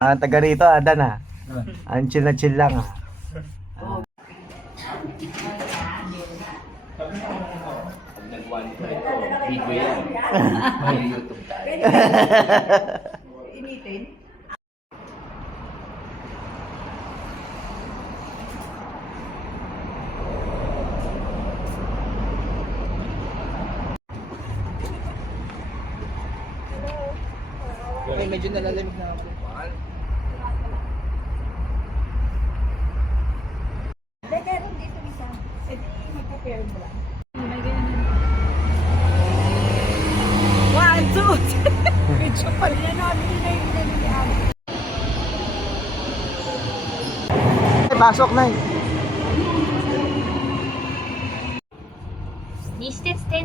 Taga rito, Adan ah. Ang chill na chill lang ah. Video yan. May YouTube tayo. Initin? Okay, medyo nalalamig na ako. Meron dito isa. E di mag-prepare mo lang. One, two, medyo pala na namin na yung nalilihan. Ay, pasok na eh. 西鉄店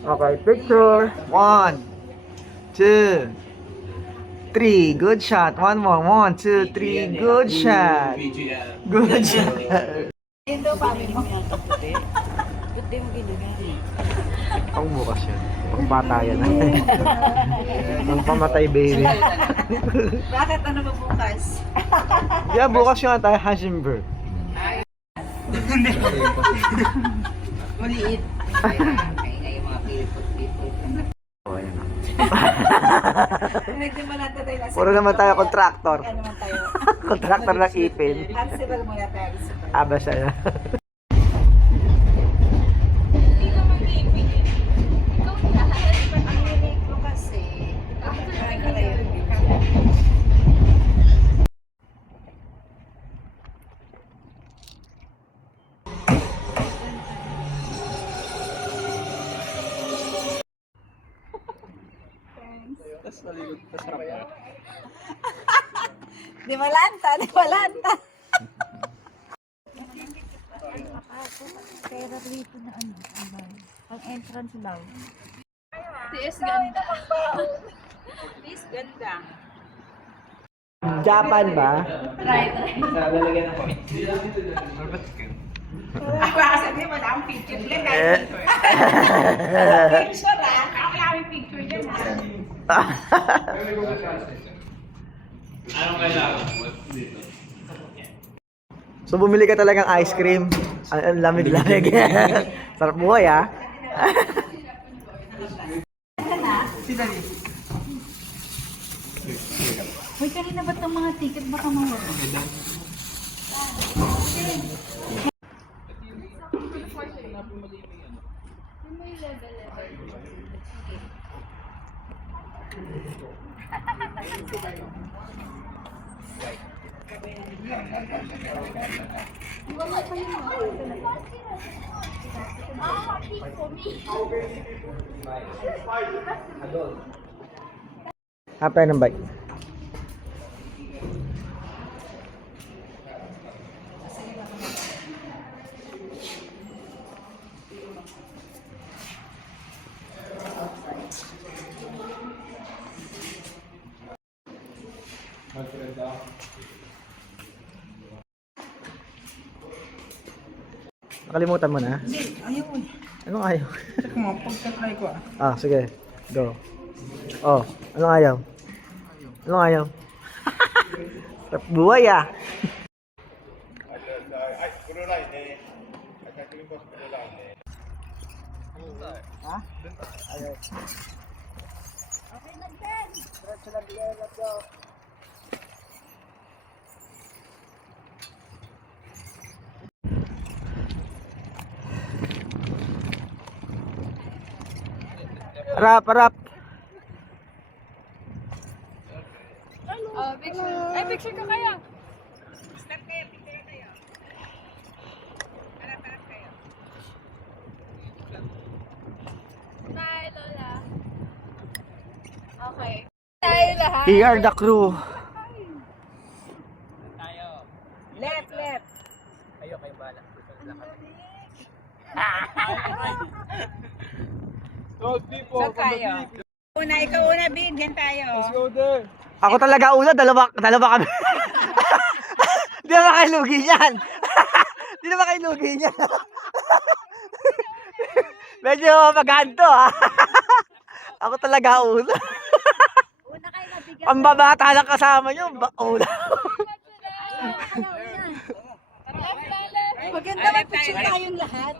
Okay, picture. 1, 2, 3. Good shot. One more. 1, 2, 3. Good shot. Video yan. Good shot. Yun daw pamin mo. Ba't di mo ginagawa? Pang bukas yan. Pang bata yan. Pang pamatay baby. Bakit ano ba bukas? Yeah, bukas yung tayo Hashimberg. Maliit. Kaya yung mga pilipot-pilipot. Oh, ayan. Nagsimula tayo na. Puro naman tayo contractor. Ano naman tayo? Contractor ng ipin. Ansible muna tayo. Aba siya na. Ang unique mo kasi. Kaya Tapos naligot, tapos sarap na. Di malanta, di malanta. Pero dito na ano, ang entrance daw. TS ganda. Please, ganda. Japan ba? Try. Lalagyan ng comment. Ako sabi mo lang picture yan. Picture ah. Kaya may picture dyan ah. Anong kailangan mo dito? So bumili ka talagang ice cream. Ang lamig-lamig. Sarap buhay ah. Uy, kanina ba itong mga ticket baka mawala? Hapay ng bike. Nakalimutan mo na? Hindi, ayaw eh. Anong ayaw? Check mo, pagka-try ko ah. Ah, sige. Go. Oh, anong ayaw? Anong ayaw? Sarap buhay ah. Ha? Ayaw. Okay, nag-10. Diretso lang, let's go. Harap, harap. Picture. Ay, picture ka kaya. Start kayo, picture kayo. Harap-harap kayo. Bye, Lola. Okay. Tayo lahat. Here are the crew. Tayo. Left, left. Kayo, kayo bala. Saan tayo? Una, ikaw una, Bin. Diyan tayo. Ako talaga una, dalawa kami. Di na kayo lugi niyan. Di na kayo lugi niyan. Medyo maganto ha. Ako talaga una. Una kayo nabigyan. Ang babata lang kasama nyo, una. Maganda mag-picture tayong lahat.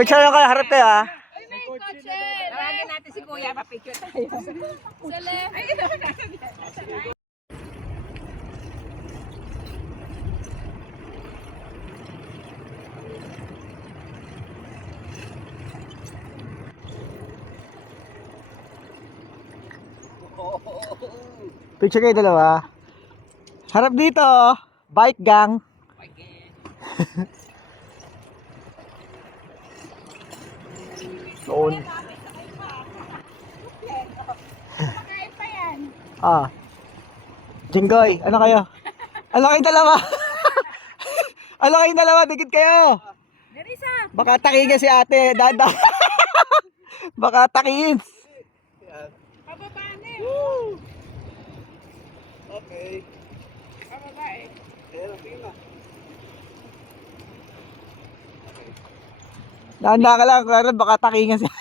Picture lang kayo, harap kayo ha. Uy, may kotse! Tawagin natin si Kuya, pa-picture tayo. Sa left. Picture kayo dalawa. Harap dito, bike gang. Noon. Ah. Jinggoy, ano kayo? Ano kayong dalawa? Ano kayong dalawa? Dikit kayo. Nerissa! Baka takihin si ate, dada. Baka takihin. Pababaan eh. Okay. Pababa eh. Nanda ka lang, kaya baka takingan siya.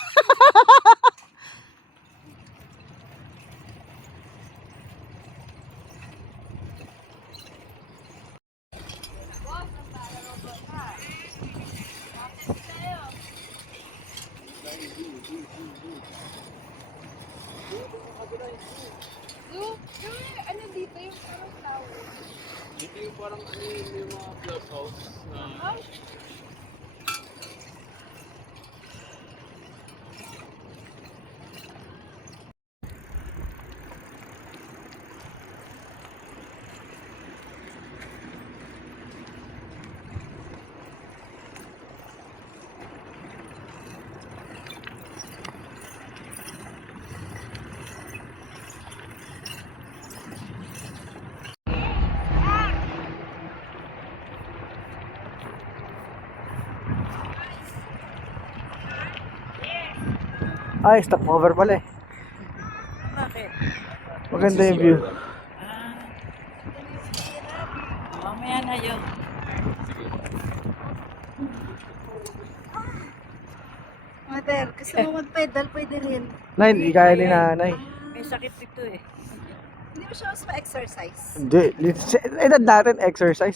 Ano dito yung parang flower? Dito yung parang ano yung mga clubhouse na... Ay, stop over pala eh. Bakit? Maganda yung view. Mamaya na yun. Mother, gusto mo mag-pedal, pwede rin. Nay, hindi kaya ni nanay. May sakit dito eh. Hindi mo siya mas ma-exercise. Hindi. Edad natin, exercise.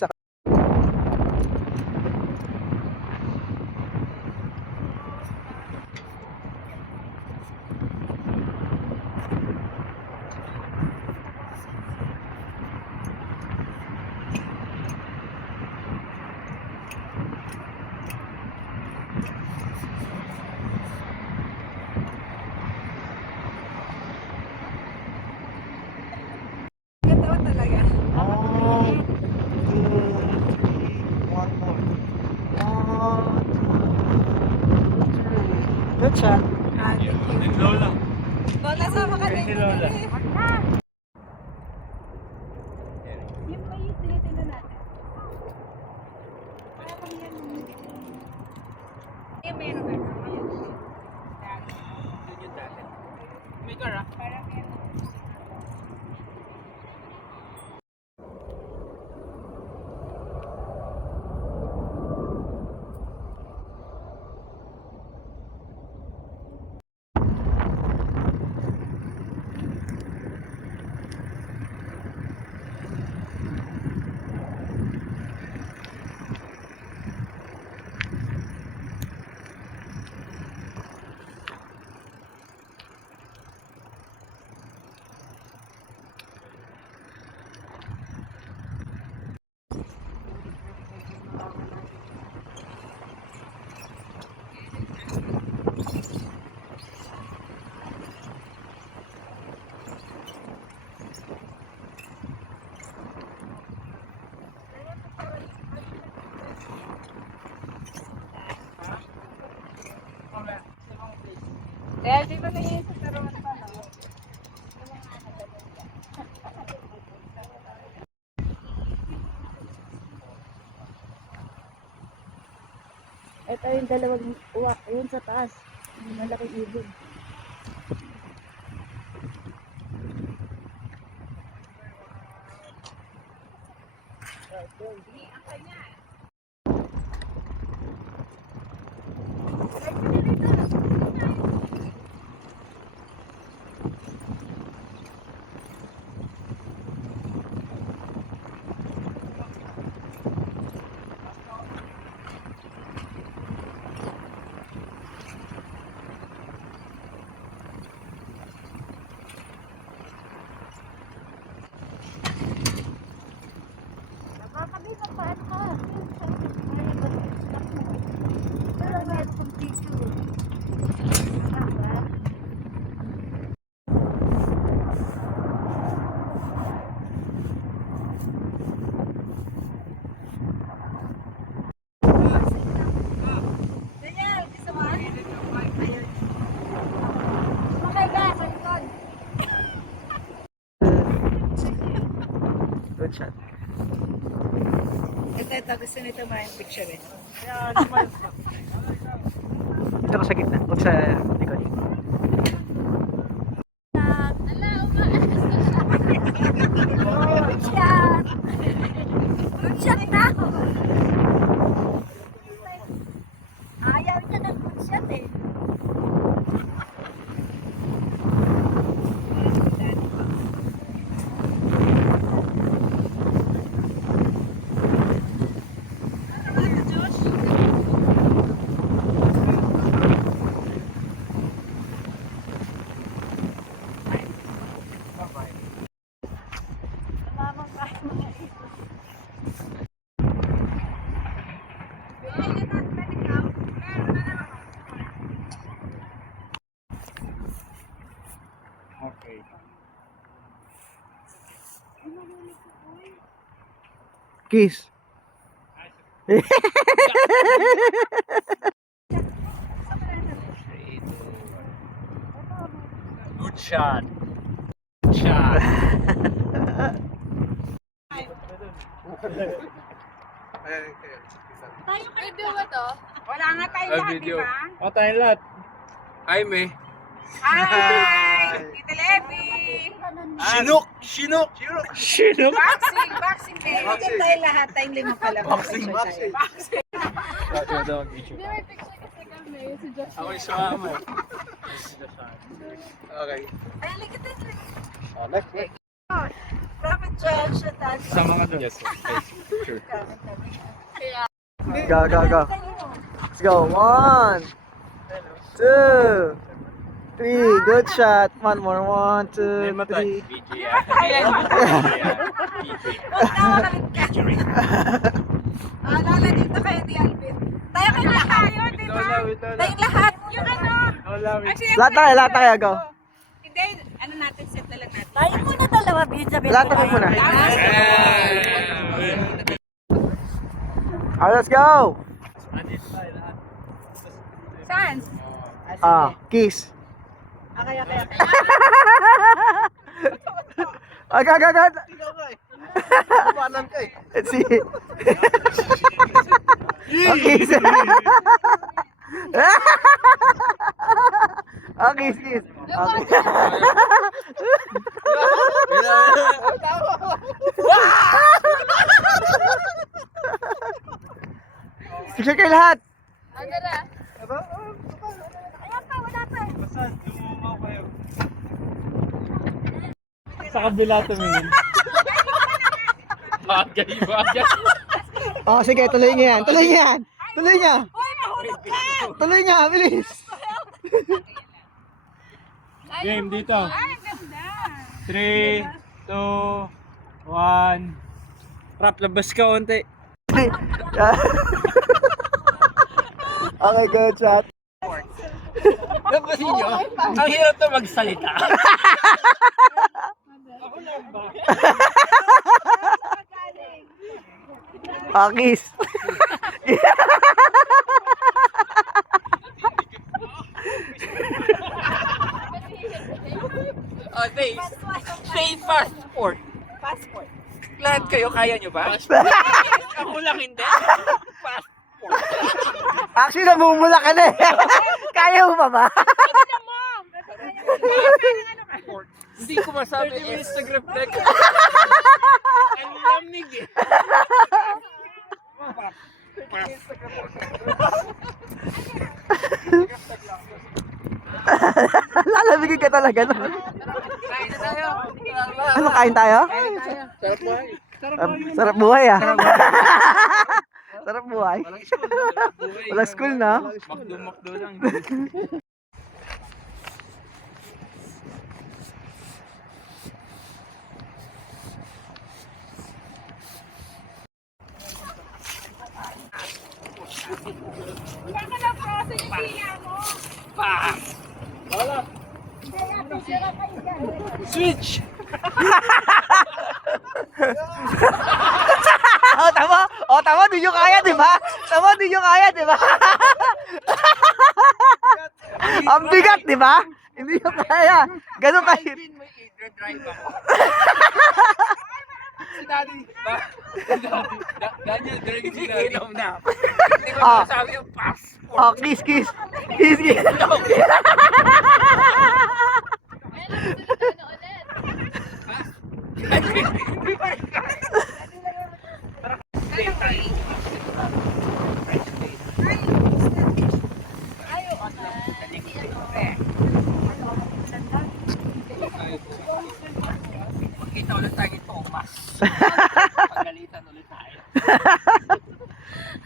Ganda ba talaga? One more. Good shot. Thank you. Lola. Lola, sama ka rin. Si Lola. Yung ba yung tinitingnan natin? Parang yan. Yung meron ba? Yun yung dati. May car ah. Parang yan. Kaya di ba naisip pero ano pa no? Ito yung dalawang uwak, yun sa taas. Yung malaking ibon. shot. Ito, gusto nito may picture eh. Dito ka sa gitna. Huwag sa likod. Ala, umaas na siya. Good shot! Good shot na! Ayaw niya ng good shot eh. Okay. Kiss. Good shot. Good shot. Video ba to? Wala nga tayo Ah, lahat, video. di ba? O, tayo lahat. Hi, me. Hi! Tita Levi! Shinok! Shinok! Shinok! Boxing day. Dito tayo lahat, tayong lima pala. Boxing. Tayo. Hindi, may picture kasi kami. Si Josh. Ako yung sama. Okay. Ay, likit din. Next. Prophet Josh, at Sa mga doon. Yes, sure. Go, go, go. Let's go. 1, 2, 3. Good shot. One more. 1, 2, 3. Alala dito kayo ni Alvin. Tayo kayo lahat. Di ba? Tayong lahat. Yung ano. Lahat tayo. Go. Hindi, ano natin, set na lang natin. Tayo muna dalawa, Bija. Lahat tayo muna. Let's go. Saan? Kiss. Okay. Agad. Let's see. Kiss. Kiss. Picture kayo lahat. Ano na? Ayan pa, wala pa. Sa kabila tumingin. Bagay. Sige, tuloy niya yan. Tuloy niya. Uy, mahulog ka! Tuloy niya, bilis. Game dito. Ay, ganda. 3, 2, 1. Rap, labas ka onti. Okay, good shot. Labasin nyo? Ang hirap na magsalita. Ako lang ba? Kiss. Okay. Say passport. Passport. Lahat kayo, kaya nyo ba? Ako lang hindi. Passport. Actually, namumula ka na eh. Kaya mo pa ba? Passport. Hindi ko masabi Instagram deck. Ang lamig eh. Lalamigin ka talaga no? Kain na tayo. Ano, kain tayo? Sarap buhay. Sarap buhay ah. Sarap buhay. Walang school na. Makdo lang. Wala ka lang po sa pila mo. Switch! Tama, di nyo kaya, di ba? Ang bigat, di ba? Hindi nyo kaya. Ganun kayo. May drive ako. Si Daddy. Daniel, direct si Daddy. Inom na. Hindi ko nasabi yung passport. Oh, kiss, kiss. Kiss, kiss. Ayun, nagsalita na ulit. Magkita ulit tayo ni Thomas. Pagalitan ulit tayo.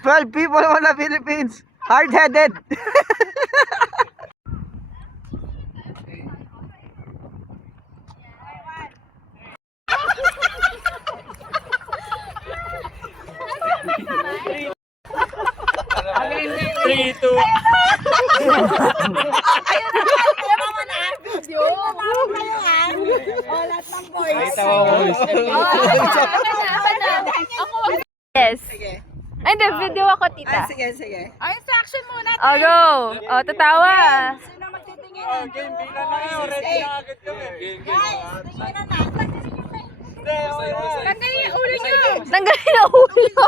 12 people on the Philippines. Hard-headed. Three, two. Yes. Ay, hindi. Video ako, tita. Sige, sige. Ay, instruction muna. Oh, go. Oh, tatawa. Sino magtitingin? Game, bilang na kayo. Ready na agad kami. Guys, tingin na. Tanggalin yung ulo nyo. Tanggalin yung ulo.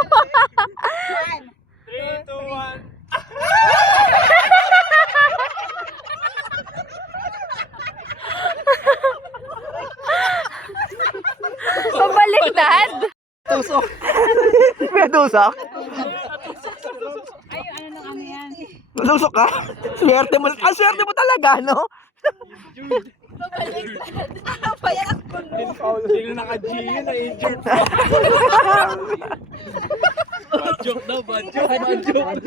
3, 2, 1. Pabaliktad. Tusok. May tusok? Ay, ano nang ano yan? Tusok ka? Swerte mo. Ah, swerte mo talaga, no? Sino naka-G yun? Na-injured pa. Bad joke daw, bad joke. Bad joke.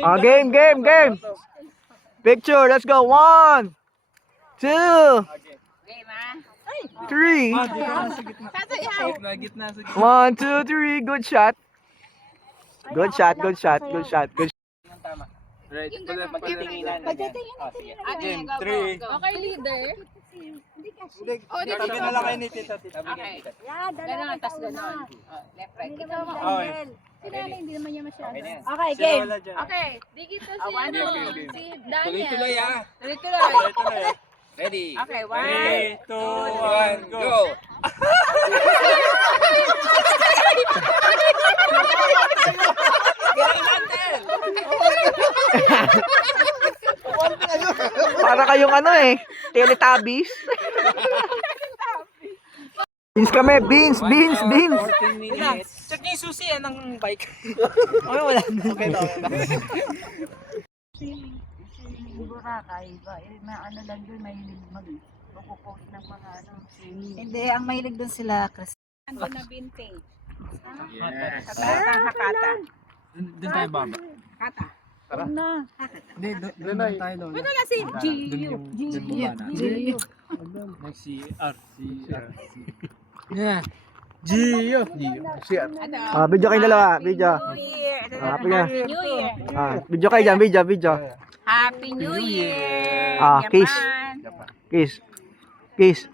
Ah, game, game, game. Picture, let's go. 1, 2, 3. Gitna sa 1, 2, 3. Good shot. Good shot, good shot, good shot. Good shot. Right. Pagtitinginan. Game, Go, 3. go. Okay, leader. Oh, dito. Sabi na lang kayo ni Tita. Okay. Ganon, tas ganon. Left, right. Okay. Okay, game. Okay, dikit na si, One, ano, two, si Daniel. Tuloy-tuloy ah. Tuloy-tuloy. Tuloy-tuloy ah. Ready? Okay, 3, 2, 1, go. Para kayong ano eh. Teletubbies. Beans kami. Beans, beans, beans. 14 minutes. Check niyo yung susi ng bike. Okay, wala na. Okay, Boracay ba? Eh, may ano lang doon, mahilig mag-post ng mga ano, swimming. Hindi, ang mahilig doon sila, Chris. Ano na vintage? Yes. Hakata. Doon tayo baba. Hakata. Hindi, doon tayo doon. Ano na si Gio? Gio. Next si RC. Yeah. Gio. Ah, video kayong dalawa. Video. New Year. Happy na. New Year. Ah, video kayo dyan. Video, video. Happy New Year. Ah, kiss. Japan. Kiss. Kiss.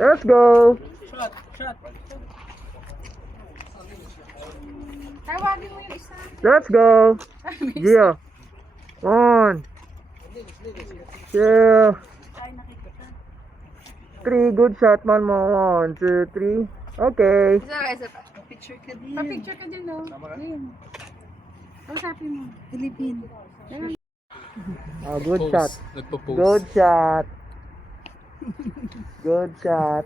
Let's go. Tawagin mo yung isa. Let's go. Gio. 1, 2, 3. Good shot, man mo. 1, 2, 3. Okay. Picture ka din. Pa-picture ka din, no? Ayun. Kausapin mo. Philippine. Ah, good shot. Nagpo-post. Good shot. Good shot.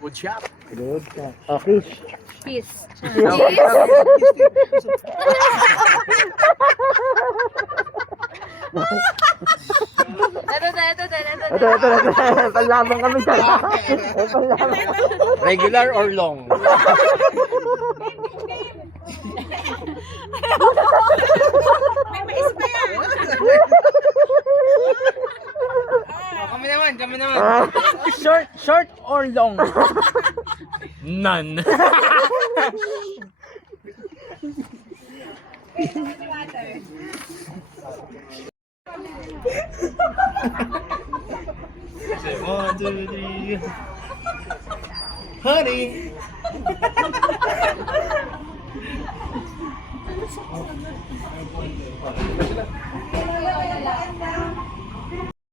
Good shot. Good shot. Okay. Peace. Ito. Panlaban kami dyan. Panlaban. Regular or long? May mais pa yan. Kami naman. Short or long? None. One, two, three. Honey. Wala,